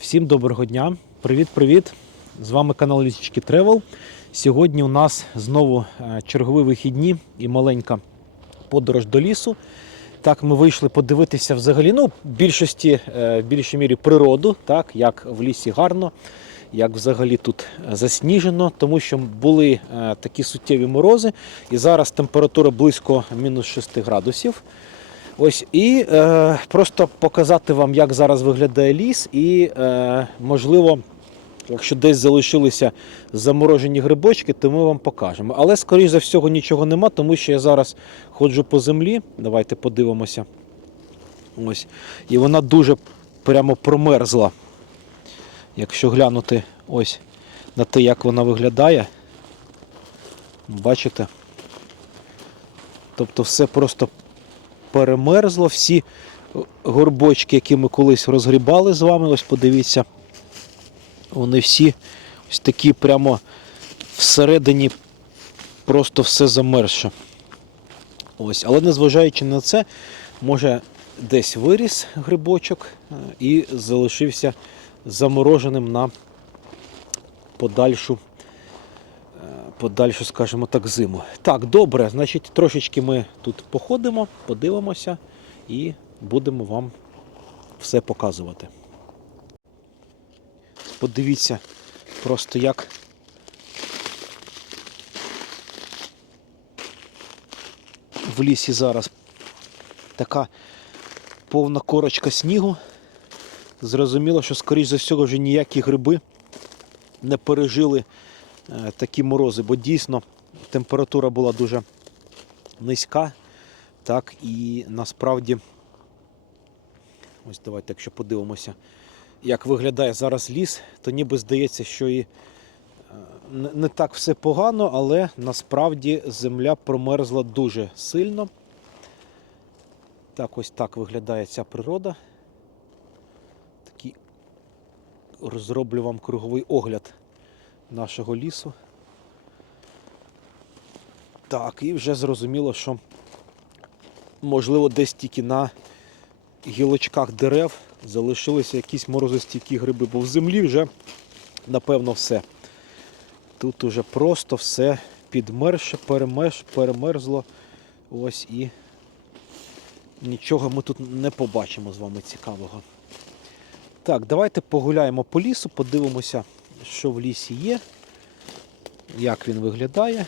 Всім доброго дня! Привіт-привіт! З вами канал Лісічки Тревел. Сьогодні у нас знову е, чергові вихідні і маленька подорож до лісу. Так, ми вийшли подивитися взагалі, ну, більшості, е, в більшій мірі природу, так, як в лісі гарно, як взагалі тут засніжено, тому що були е, такі суттєві морози, і зараз температура близько мінус 6 градусів. Ось і е, просто показати вам, як зараз виглядає ліс, і е, можливо, якщо десь залишилися заморожені грибочки, то ми вам покажемо. Але, скоріш за всього, нічого нема, тому що я зараз ходжу по землі. Давайте подивимося. Ось. І вона дуже прямо промерзла. Якщо глянути ось на те, як вона виглядає. Бачите? Тобто все просто перемерзло. Всі горбочки, які ми колись розгрібали з вами, ось подивіться, вони всі ось такі прямо всередині просто все замерзше. Ось, але незважаючи на це, може десь виріс грибочок е, і залишився замороженим на подальшу подальшу, скажімо так, зиму. Так, добре, значить, трошечки ми тут походимо, подивимося і будемо вам все показувати. Подивіться просто як в лісі зараз така повна корочка снігу. Зрозуміло, що, скоріш за всього, вже ніякі гриби не пережили такі морози, бо дійсно температура була дуже низька. Так, і насправді, ось давайте, якщо подивимося, як виглядає зараз ліс, то ніби здається, що і е, не так все погано, але насправді земля промерзла дуже сильно. Так, ось так виглядає ця природа. Такий розроблю вам круговий огляд нашого лісу. Так, і вже зрозуміло, що можливо десь тільки на гілочках дерев залишилися якісь морозостійкі гриби, бо в землі вже напевно все. Тут уже просто все підмерше, перемерш, перемерзло. Ось і нічого ми тут не побачимо з вами цікавого. Так, давайте погуляємо по лісу, подивимося, що в лісі є, як він виглядає.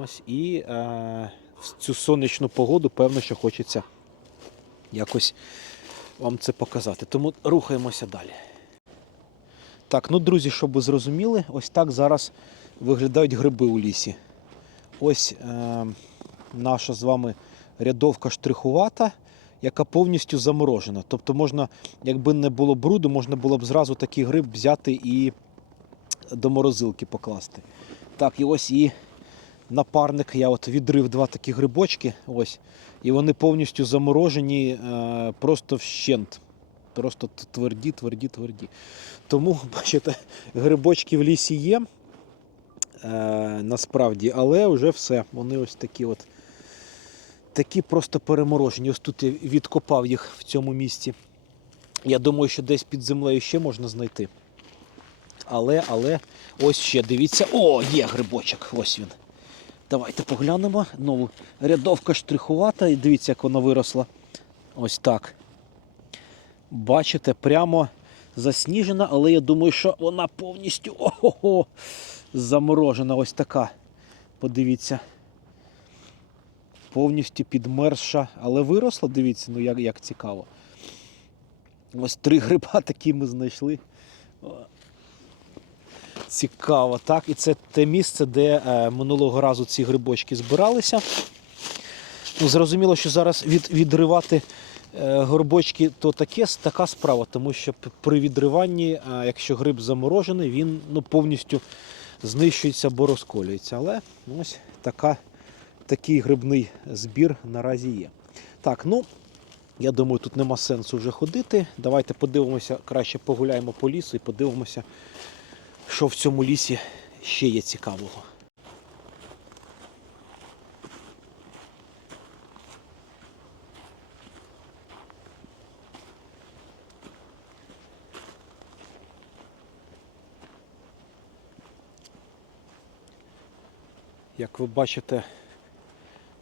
Ось і е, в цю сонячну погоду, певно, що хочеться якось вам це показати. Тому рухаємося далі. Так, ну друзі, щоб ви зрозуміли, ось так зараз виглядають гриби у лісі. Ось е, наша з вами рядовка штрихувата, яка повністю заморожена. Тобто можна, якби не було бруду, можна було б зразу такий гриб взяти і до морозилки покласти. Так, і ось і напарник. Я от відрив два такі грибочки. Ось, і вони повністю заморожені е, просто вщент. Просто тверді, тверді, тверді. Тому, бачите, грибочки в лісі є. Е, насправді, але вже все. Вони ось такі от. Такі просто переморожені. Ось тут я відкопав їх в цьому місці. Я думаю, що десь під землею ще можна знайти. Але, але, ось ще дивіться. О, є грибочок. Ось він. Давайте поглянемо. Нову рядовка штрихувата. І дивіться, як вона виросла. Ось так. Бачите, прямо засніжена, але я думаю, що вона повністю ого, заморожена. Ось така. Подивіться. Повністю підмерзша, але виросла, дивіться, ну як, як цікаво. Ось три гриба такі ми знайшли. Цікаво, так? І це те місце, де е, минулого разу ці грибочки збиралися. Ну, зрозуміло, що зараз від, відривати е, горбочки то таке, така справа, тому що при відриванні, е, якщо гриб заморожений, він ну, повністю знищується або розколюється. Але ось така, такий грибний збір наразі є. Так, ну, я думаю, тут нема сенсу вже ходити. Давайте подивимося, краще погуляємо по лісу і подивимося, що в цьому лісі ще є цікавого. Як ви бачите,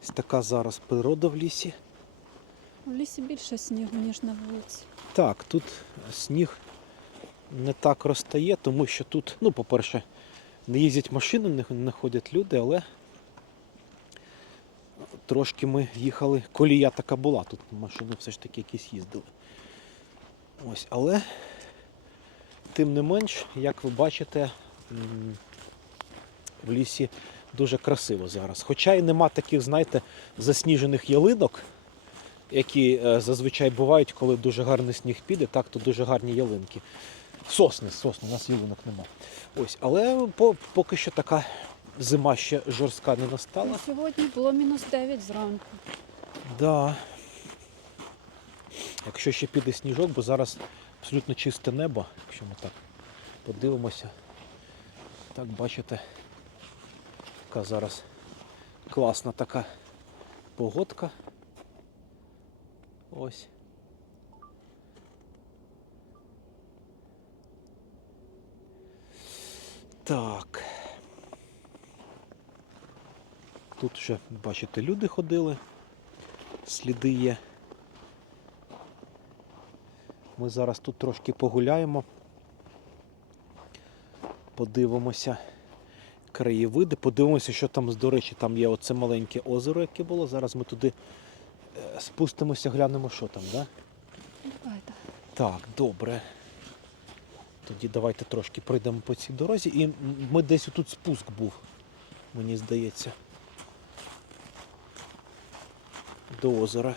ось така зараз природа в лісі. В лісі більше снігу, ніж на вулиці. Так, тут сніг не так розтає, тому що тут, ну, по-перше, не їздять машини, не, не ходять люди, але трошки ми їхали. Колія така була, тут машини все ж таки якісь їздили. Ось, але тим не менш, як ви бачите, в лісі дуже красиво зараз. Хоча і нема таких, знаєте, засніжених ялинок, які е, зазвичай бувають, коли дуже гарний сніг піде, так то дуже гарні ялинки. Сосни, сосни, у нас ялинок нема. Ось, але по, поки що така зима ще жорстка не настала. Сьогодні було мінус 9 зранку. Да. Якщо ще піде сніжок, бо зараз абсолютно чисте небо, якщо ми так подивимося. Так, бачите, яка зараз класна така погодка. Ось. Так. Тут вже, бачите, люди ходили сліди є. Ми зараз тут трошки погуляємо, подивимося краєвиди, подивимося, що там, до речі, там є оце маленьке озеро, яке було. Зараз ми туди е, спустимося, глянемо, що там, да? Давайте. Так, добре. Тоді давайте трошки пройдемо по цій дорозі. І ми десь тут спуск був, мені здається. До озера.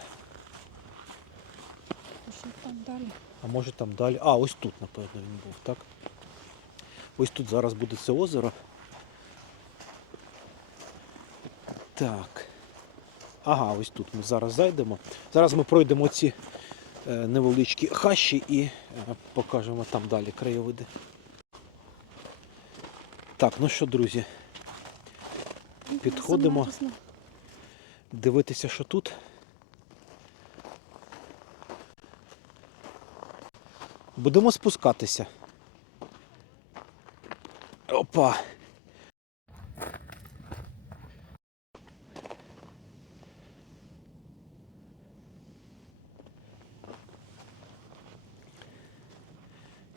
Що там далі? А може там далі. А, ось тут, напевно, він був, так? Ось тут зараз буде це озеро. Так. Ага, ось тут ми зараз зайдемо. Зараз ми пройдемо ці е, невеличкі хащі і е, покажемо там далі краєвиди. Так, ну що, друзі, Підходимо. Дивитися, що тут. Будемо спускатися. Опа.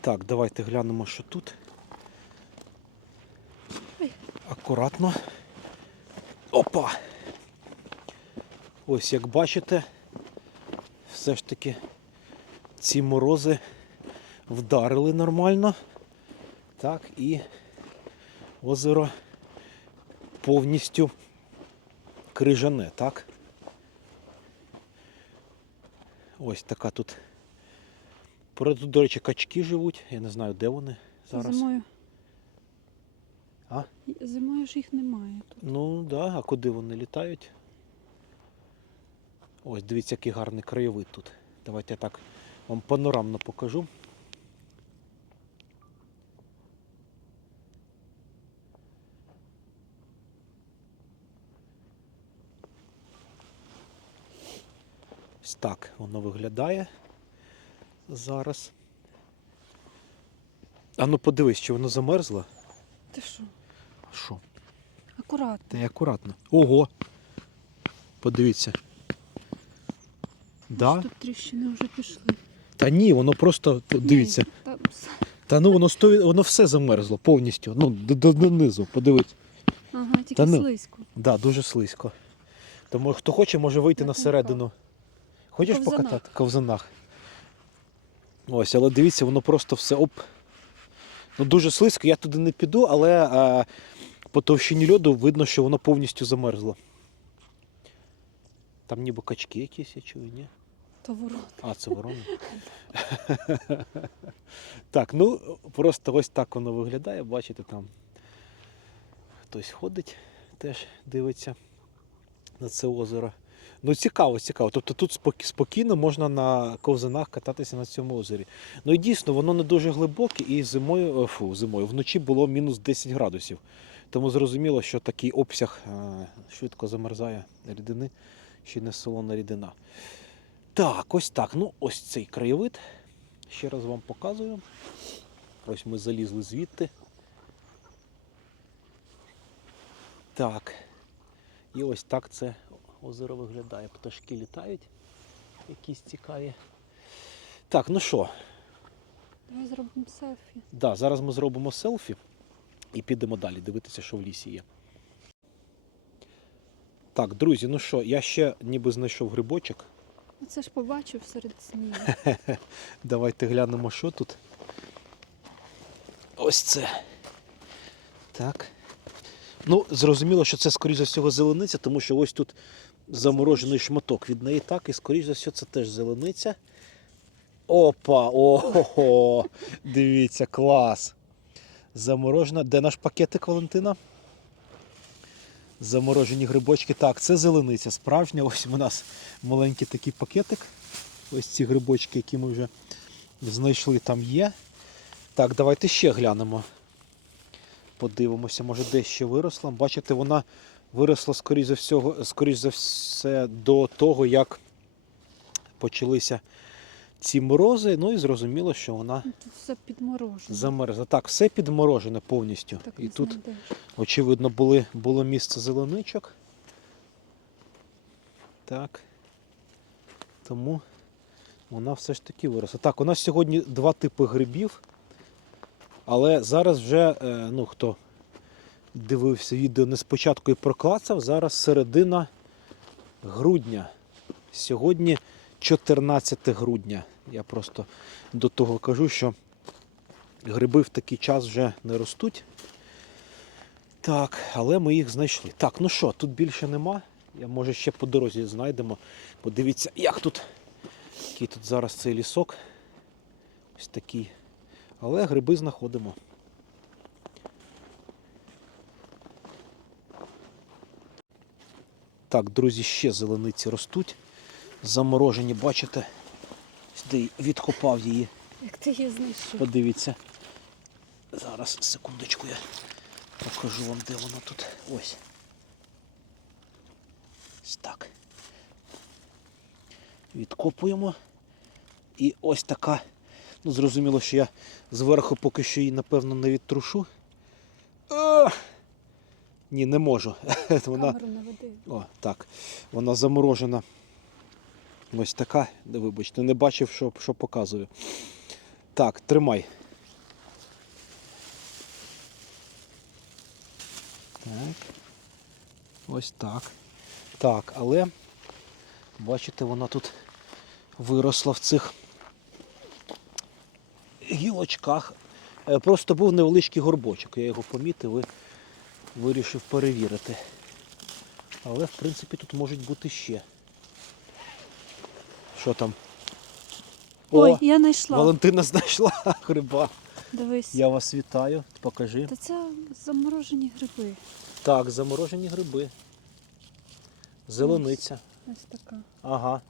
Так, давайте глянемо, що тут. Акуратно. Опа. Ось як бачите, все ж таки ці морози вдарили нормально. Так, і озеро повністю крижане, так? Ось така тут. Поряд тут, до речі, качки живуть. Я не знаю, де вони зараз. Зимою. А? Зимою ж їх немає тут. Ну так, да. а куди вони літають? Ось, дивіться, який гарний краєвид тут. Давайте я так вам панорамно покажу. Ось так воно виглядає зараз. А ну подивись, чи воно замерзло? Ти що? Що? Акуратно. Та й акуратно. Ого. Подивіться. Да? Тут тріщини вже пішли. Та ні, воно просто дивіться. Ні, та все. Та ну воно сто... воно все замерзло повністю. Ну, до, до, донизу, подивись. Ага, тільки Та ну. слизько. Да, дуже слизько. Тому хто хоче, може вийти на середину. Хочеш Ковзанах. покатати? Ковзанах. Ось, але дивіться, воно просто все оп. Ну дуже слизько, я туди не піду, але а, по товщині льоду видно, що воно повністю замерзло. Там ніби качки якісь, я чую, ні? То ворот. А, це ворони. так, ну просто ось так воно виглядає. Бачите, там хтось ходить, теж дивиться на це озеро. Ну, цікаво, цікаво. Тобто тут спокійно можна на ковзанах кататися на цьому озері. Ну і дійсно, воно не дуже глибоке, і зимою, е, фу, зимою вночі було мінус 10 градусів. Тому зрозуміло, що такий обсяг е, швидко замерзає рідини, ще не солона рідина. Так, ось так. Ну, ось цей краєвид. Ще раз вам показую. Ось ми залізли звідти. Так. І ось так це озеро виглядає. Пташки літають, якісь цікаві. Так, ну що, Давай зробимо селфі. да, зараз ми зробимо селфі і підемо далі дивитися, що в лісі є. Так, друзі, ну що, я ще ніби знайшов грибочок. Оце ж побачив серед снігу. Давайте глянемо, що тут. Ось це. Так. Ну, зрозуміло, що це, скоріш за всього, зелениця, тому що ось тут заморожений шматок від неї. Так, і скоріш за все, це теж зелениця. Опа! Ого! Дивіться, клас! Заморожена. Де наш пакетик, Валентина? Заморожені грибочки. Так, це зелениця справжня. Ось у нас маленький такий пакетик. Ось ці грибочки, які ми вже знайшли, там є. Так, давайте ще глянемо. Подивимося, може десь ще виросла. Бачите, вона виросла, скоріш за, всього, скоріш за все, до того, як почалися ці морози. Ну і зрозуміло, що вона Тут все підморожено. замерзла. Так, все підморожене повністю. Так І тут, знайдеш. очевидно, були, було місце зеленичок. Так. Тому вона все ж таки виросла. Так, у нас сьогодні два типи грибів. Але зараз вже, е, ну хто дивився відео не спочатку і проклацав, зараз середина грудня. Сьогодні 14 грудня. Я просто до того кажу, що гриби в такий час вже не ростуть. Так, але ми їх знайшли. Так, ну що, тут більше нема. Я може ще по дорозі знайдемо. Подивіться, як тут. Який тут зараз цей лісок. Ось такий. Але гриби знаходимо. Так, друзі, ще зелениці ростуть. Заморожені, бачите? Сюди відкопав її. Як ти її знайшов? Подивіться. Зараз, секундочку, я покажу вам, де воно тут. Ось. Ось так. Відкопуємо. І ось така. Ну, зрозуміло, що я зверху поки що її, напевно, не відтрушу. А! Ні, не можу. Вона... О, так. Вона заморожена. Ось така. Да, Вибачте, не бачив, що, що показую. Так, тримай. Так. Ось так. Так, але бачите, вона тут виросла в цих гілочках. Е, Просто був невеличкий горбочок. Я його помітив і вирішив перевірити. Але в принципі тут можуть бути ще. Що там? Ой, я знайшла. Валентина знайшла гриба. Дивись. Я вас вітаю. Покажи. Та це заморожені гриби. Так, заморожені гриби. Зелениця. Ось така. Ага.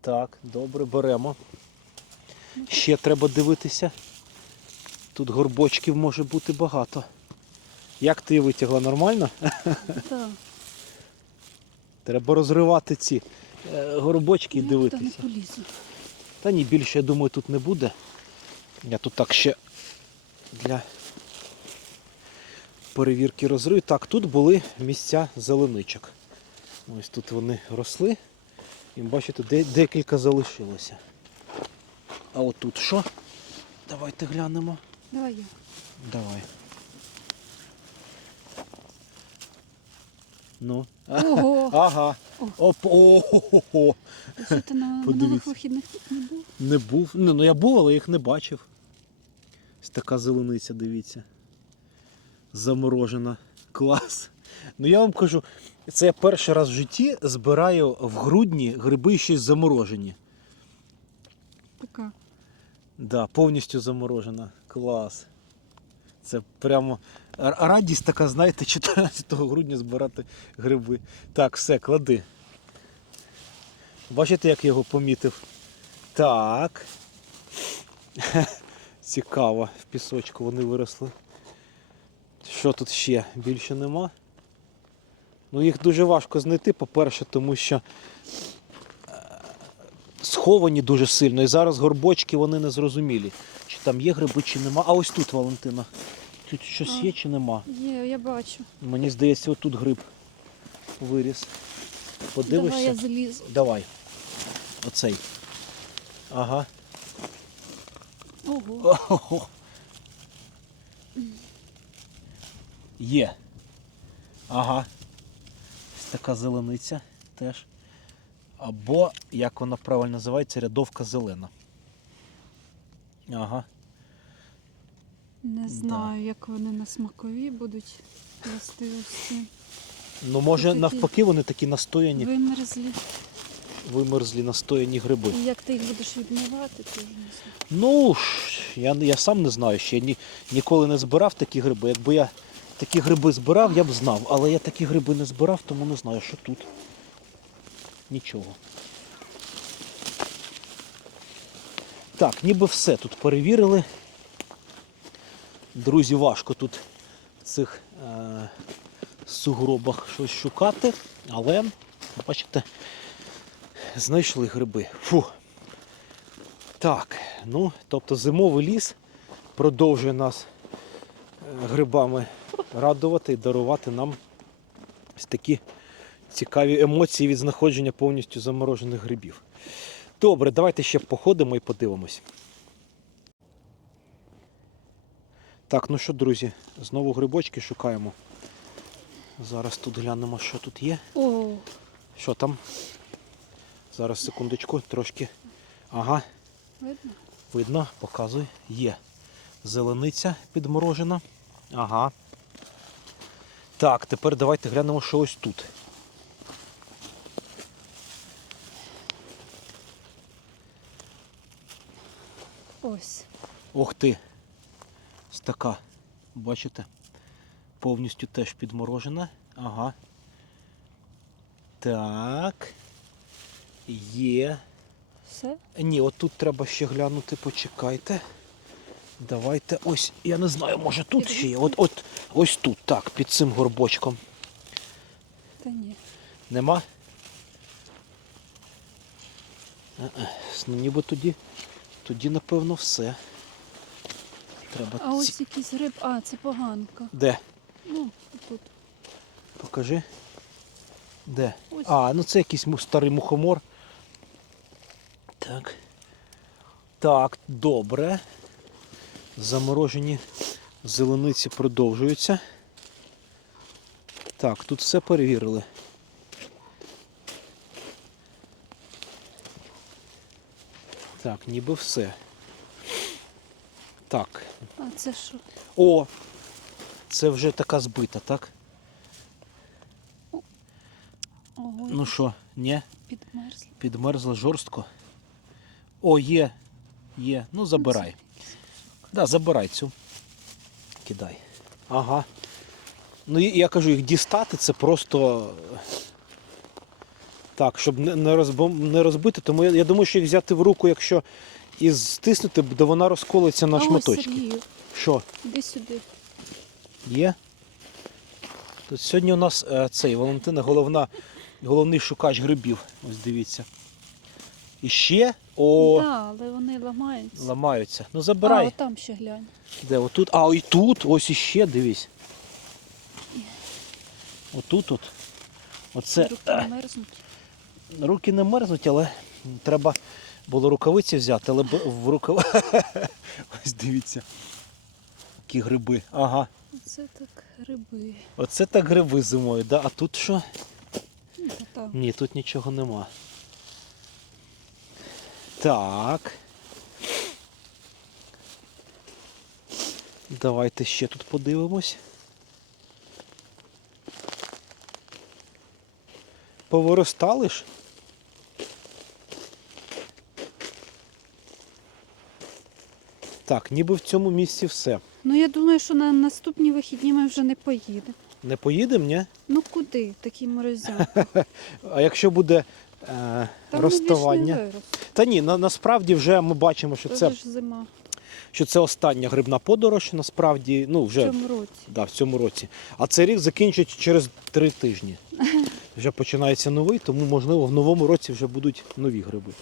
Так, добре, беремо. Ще треба дивитися. Тут горбочків може бути багато. Як ти її витягла нормально? Так. Треба розривати ці е, горбочки і дивитися. Та ні, більше, я думаю, тут не буде. Я тут так ще для перевірки розрив. Так, тут були місця зеленичок. Ось тут вони росли. І бачите, де, декілька залишилося. А от тут що? Давайте глянемо. Давай я. Давай. Ну. Ого! Ага. О. Оп, о-хо-хо-хо. Що ти на минулих вихідних тут не був? Не був. Ну, ну я був, але їх не бачив. Ось така зелениця, дивіться. Заморожена. Клас. Ну я вам кажу, це я перший раз в житті збираю в грудні гриби ще й заморожені. Така. Да, повністю заморожена. Клас. Це прямо радість така, знаєте, 14 грудня збирати гриби. Так, все, клади. Бачите, як я його помітив? Так. Цікаво, в пісочку вони виросли. Що тут ще? Більше нема. Ну, їх дуже важко знайти, по-перше, тому що е, сховані дуже сильно. І зараз горбочки вони не зрозумілі. Чи там є гриби, чи нема. А ось тут, Валентина. Тут щось А. є чи нема? Є, я бачу. Мені здається, отут гриб. виріс. Давай Подивишся? я залізу. Давай. Оцей. Ага. Ого. Ого. Є. Ага. Ось така зелениця теж. Або, як вона правильно називається, рядовка зелена. Ага. Не знаю, як вони на смакові будуть властивості. Ну, може, Такі. навпаки, вони такі настояні, Вимерзлі. вимерзлі, настояні гриби. І як ти їх будеш відмивати, то вже не знаю. Ну, ж, я, я сам не знаю ще. Ні, ніколи не збирав такі гриби. Якби я такі гриби збирав, я б знав. Але я такі гриби не збирав, тому не знаю, що тут. Нічого. Так, ніби все тут перевірили. Друзі, важко тут в цих е, сугробах щось шукати, але, бачите, знайшли гриби. Фу. Так, ну, тобто зимовий ліс продовжує нас е, грибами радувати і дарувати нам ось такі цікаві емоції від знаходження повністю заморожених грибів. Добре, давайте ще походимо і подивимось. Так, ну що, друзі, знову грибочки шукаємо. Зараз тут глянемо, що тут є. О, Що там? Зараз секундочку, трошки. Ага, видно? Видно, показуй. Є. Зелениця підморожена. Ага. Так, тепер давайте глянемо, що ось тут. Ось. Ох ти. Ось така. Бачите? Повністю теж підморожена. Ага. Так. Є. Все? Ні, от тут треба ще глянути, почекайте. Давайте. Ось, я не знаю, може тут ще є. От, от, ось тут, так, під цим горбочком. Та ні. Нема? Е-е, Ну, ніби тоді, тоді, напевно, все. Треба А ці- ось якийсь гриб. А, це поганка. Де? Ну, тут. Покажи. Де? Ось. А, ну це якийсь му- старий мухомор. Так. Так, добре. Заморожені зелениці продовжуються. Так, тут все перевірили. Так, ніби все. Так. А це що? О! Це вже така збита, так? Ого, Ну що, ні? підмерзли. Підмерзла жорстко. О, є. Є. Ну, забирай. Да, забирай цю. Кидай. Ага. Ну, я кажу, їх дістати це просто. Так, щоб не, розбом... не розбити, тому я, я думаю, що їх взяти в руку, якщо і стиснути, то вона розколиться на а шматочки. Сергію, Що, іди сюди. є? Тут сьогодні у нас е, цей Валентина головна, головний шукач грибів. Ось дивіться. І ще. О, Так, але вони ламаються. ламаються. Ну А, забирай. отам ще глянь. Де? Отут. А, і тут, ось іще, дивись. Отут от. Оце Руки е, мерзнуть. Руки не мерзнуть, але треба було рукавиці взяти, але в рукав... Ось дивіться. Які гриби. Ага. Оце так гриби. Оце так гриби зимою, да? А тут що? Ну, та. Ні, тут нічого нема. Так. Давайте ще тут подивимось. Повиростали ж? Так, ніби в цьому місці все. Ну я думаю, що на наступні вихідні ми вже не поїдемо. Не поїдемо, ні? Ну куди? Такі морозя. А якщо буде е, Там розставання? не. Та ні, на, насправді вже ми бачимо, що Це це, ж зима що це остання грибна подорож, насправді, ну в цьому році. да, в цьому році. А цей рік закінчують через три тижні. Вже починається новий, тому можливо в новому році вже будуть нові гриби.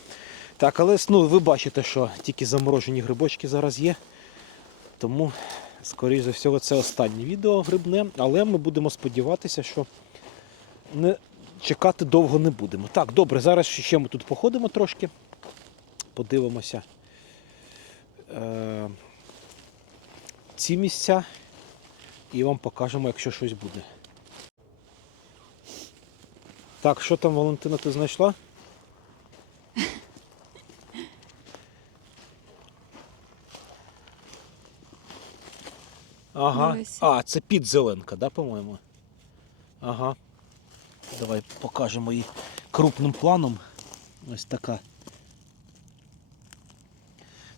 Так, але ну, ви бачите, що тільки заморожені грибочки зараз є. Тому, скоріш за всього, це останнє відео грибне, але ми будемо сподіватися, що не чекати довго не будемо. Так, добре, зараз ще ми тут походимо трошки, подивимося е, ці місця і вам покажемо, якщо щось буде. Так, що там, Валентина, ти знайшла? Ага. Дивись. А, це підзеленка, да, по-моєму? Ага. Давай покажемо її крупним планом. Ось така.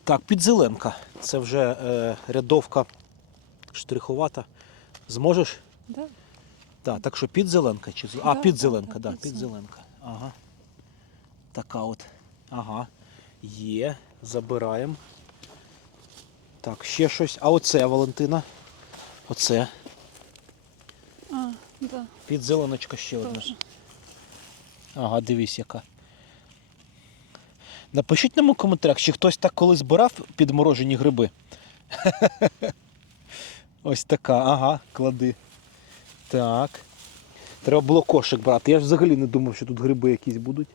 Так, підзеленка. Це вже е, рядовка штриховата. Зможеш? Да? Так, так що підзеленка чи А, да, підзеленка, да, да, підзеленка. підзеленка. Ага. Така от. Ага. Є. Забираємо. Так, ще щось. А оце, Валентина. Оце. А, да, Підзеленочка ще одна. Ага, дивись яка. Напишіть нам у коментарях, чи хтось так колись збирав підморожені гриби. Ось така, ага, клади. Так. Треба було кошик брати. Я ж взагалі не думав, що тут гриби якісь будуть.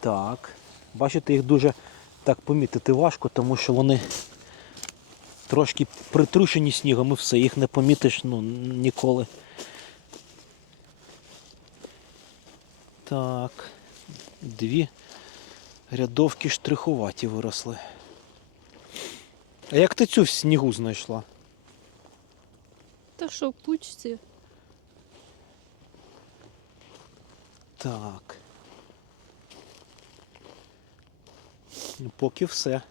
Так. Бачите, їх дуже так помітити важко, тому що вони трошки притрушені снігом і все, їх не помітиш ну, ніколи. Так. Дві рядовки штрихуваті виросли. А як ти цю в снігу знайшла? Та що в пучці? Так. Ну, поки все.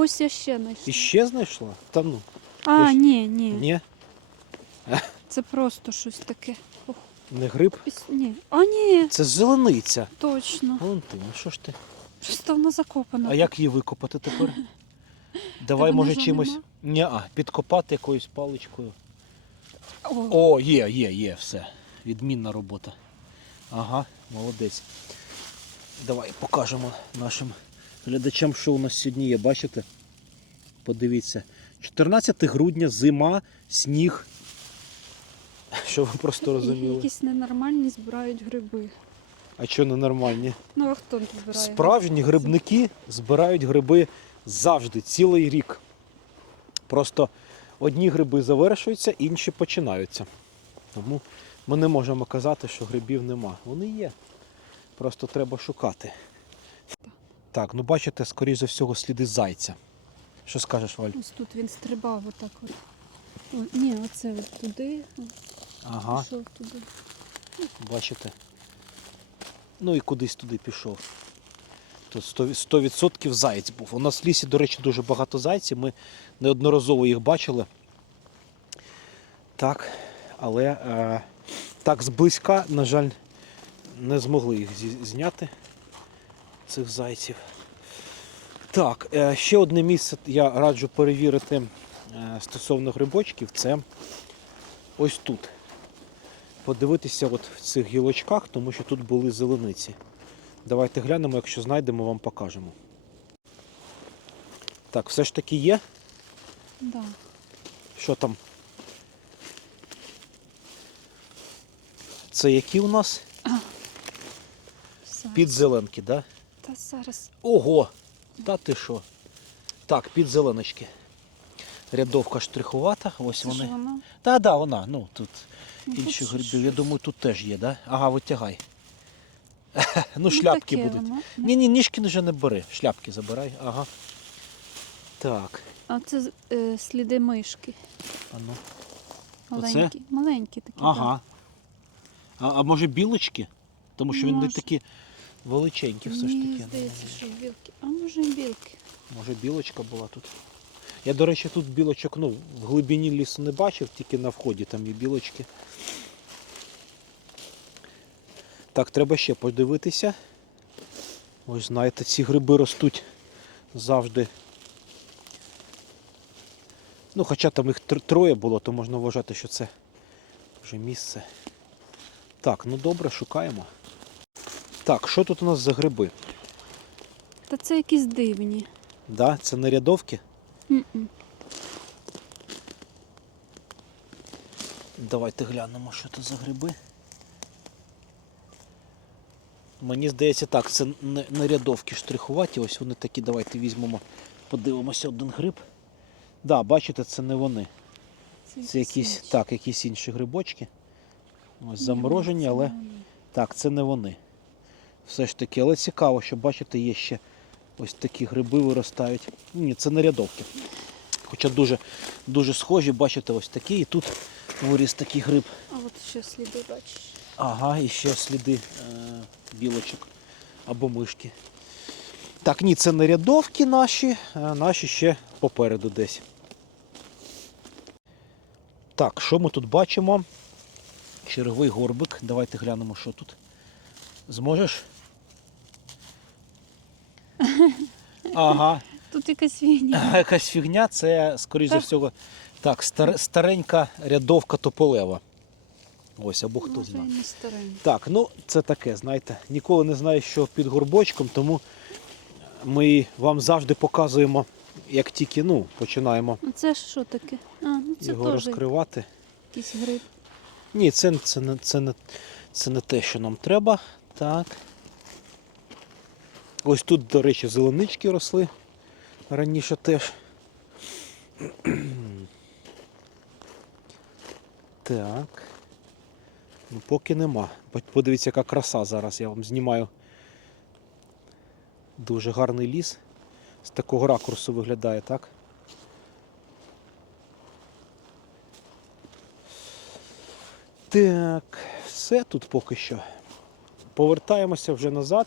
Ось я ще знайшла. І ще знайшла? Та ну. А, ж- ні, ні, Ні, Це просто щось таке. Ох, не гриб. піс- Ні. А, ні, Це зелениця. точно. Валентина, що ж ти? Щось вона закопана. А як її викопати тепер? Давай, Тебе може, ножа чимось. нема? Ні, а, підкопати якоюсь паличкою. О, О, є, є, є, все. Відмінна робота. Ага, молодець. Давай покажемо нашим глядачам, що у нас сьогодні є. Бачите? Подивіться. 14 грудня, зима, сніг. Що ви просто розуміли? Якісь ненормальні збирають гриби. А що ненормальні? Ну а хто не збирає? Справжні грибники збирають гриби завжди, цілий рік. Просто одні гриби завершуються, інші починаються. Тому ми не можемо казати, що грибів нема. Вони є. Просто треба шукати. Так, ну бачите, скоріш за всього, сліди зайця. Що скажеш, Валь? Ось тут він стрибав отак от. О, ні, оце от туди, Ага, пішов туди. бачите. Ну і кудись туди пішов. Тут 100%, 100% заєць був. У нас в лісі, до речі, дуже багато зайців. Ми неодноразово їх бачили. Так, але е, так зблизька, на жаль, не змогли їх зі- зняти, цих зайців. Так, е, ще одне місце я раджу перевірити е, стосовно грибочків. Це ось тут. Подивитися от в цих гілочках, тому що тут були зелениці. Давайте глянемо, якщо знайдемо, вам покажемо. Так, все ж таки є. Да. Що там? Це які у нас? Підзеленки, да? Та зараз. Ого! Та ти що? Так, підзеленочки. Рядовка штрихувата, ось вони. вона. Та, да, вона. Ну тут Ну, інші гриби. Я думаю, тут теж є, да? Ага, витягай. ну, Ну, шляпки таке будуть. воно. Ні, ні, ніжки вже не бери. Шляпки забирай. Ага. Так. А це е, сліди мишки. А ну. Маленькі. Маленькі такі. Ага. А, а може білочки? Тому що він не Може. такі величенькі все ж Мені таки. здається, що білки. А може і білки. Може білочка була тут. Я, до речі, тут білочок ну, в глибині лісу не бачив, тільки на вході там є білочки. Так, треба ще подивитися. Ось знаєте, ці гриби ростуть завжди. Ну, хоча там їх троє було, то можна вважати, що це вже місце. Так, ну добре, шукаємо. Так, що тут у нас за гриби? Та це якісь дивні. Да, це не рядовки? М-м. Давайте глянемо, що це за гриби. Мені здається, так, це не, не рядовки штрихуваті. Ось вони такі. Давайте візьмемо, подивимося один гриб. Так, да, бачите, це не вони. Це якісь, інші. так, якісь інші грибочки. Ось заморожені, але так, це не вони. Все ж таки, але цікаво, що бачите, є ще ось такі гриби виростають. Ні, це не рядовки. Хоча дуже, дуже схожі, бачите, ось такі. І тут виріс такий гриб. А от ще сліди бачиш. Ага, і ще сліди е, білочок або мишки. Так, ні, це не рядовки наші, а наші ще попереду десь. Так, що ми тут бачимо? Черговий горбик. Давайте глянемо, що тут. Зможеш? Ага, Тут якась фігня. якась фігня, це, скоріш за всього, так, стар- старенька рядовка тополева. Ось, або хто знає. Так, ну це таке, знаєте, ніколи не знаю, що під горбочком, тому ми вам завжди показуємо, як тільки ну, починаємо А це що таке? А, ну це його теж розкривати. якийсь гриб. Ні, це, це, не, це, не, це не те, що нам треба. Так. Ось тут, до речі, зеленички росли раніше теж. Так. Ну, поки нема. По- Подивіться, яка краса зараз. Я вам знімаю. Дуже гарний ліс. З такого ракурсу виглядає, так? Так, все тут поки що. Повертаємося вже назад,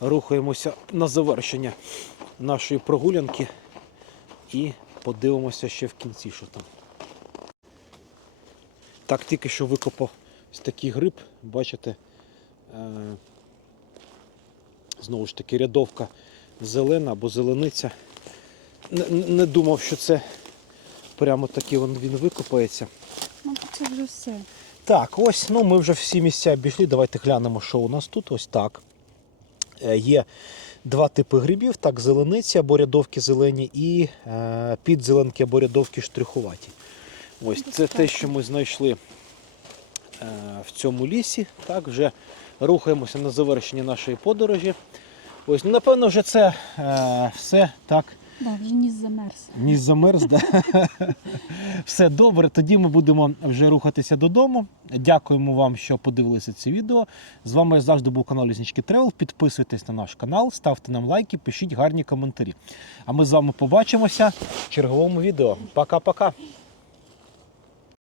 рухаємося на завершення нашої прогулянки і подивимося ще в кінці, що там. Так, тільки що викопав ось такий гриб, бачите, е, знову ж таки рядовка зелена або зелениця. Не, не думав, що це прямо таки він, він викопається. Ну, це вже все. Так, ось ну ми вже всі місця обійшли. Давайте глянемо, що у нас тут. Ось так. Е, Є два типи грибів: так, зелениці або рядовки зелені і е, підзеленки або рядовки штрихуваті. Ось це те, що ми знайшли е, в цьому лісі. Так, вже рухаємося на завершення нашої подорожі. Ось, ну, напевно, вже це все так. Да, вже ніс замерз. Ніс замерз, да? Все добре. Тоді ми будемо вже рухатися додому. Дякуємо вам, що подивилися це відео. З вами завжди був канал Лізнички Тревел. Підписуйтесь на наш канал, ставте нам лайки, пишіть гарні коментарі. А ми з вами побачимося в черговому відео. Пока-пока.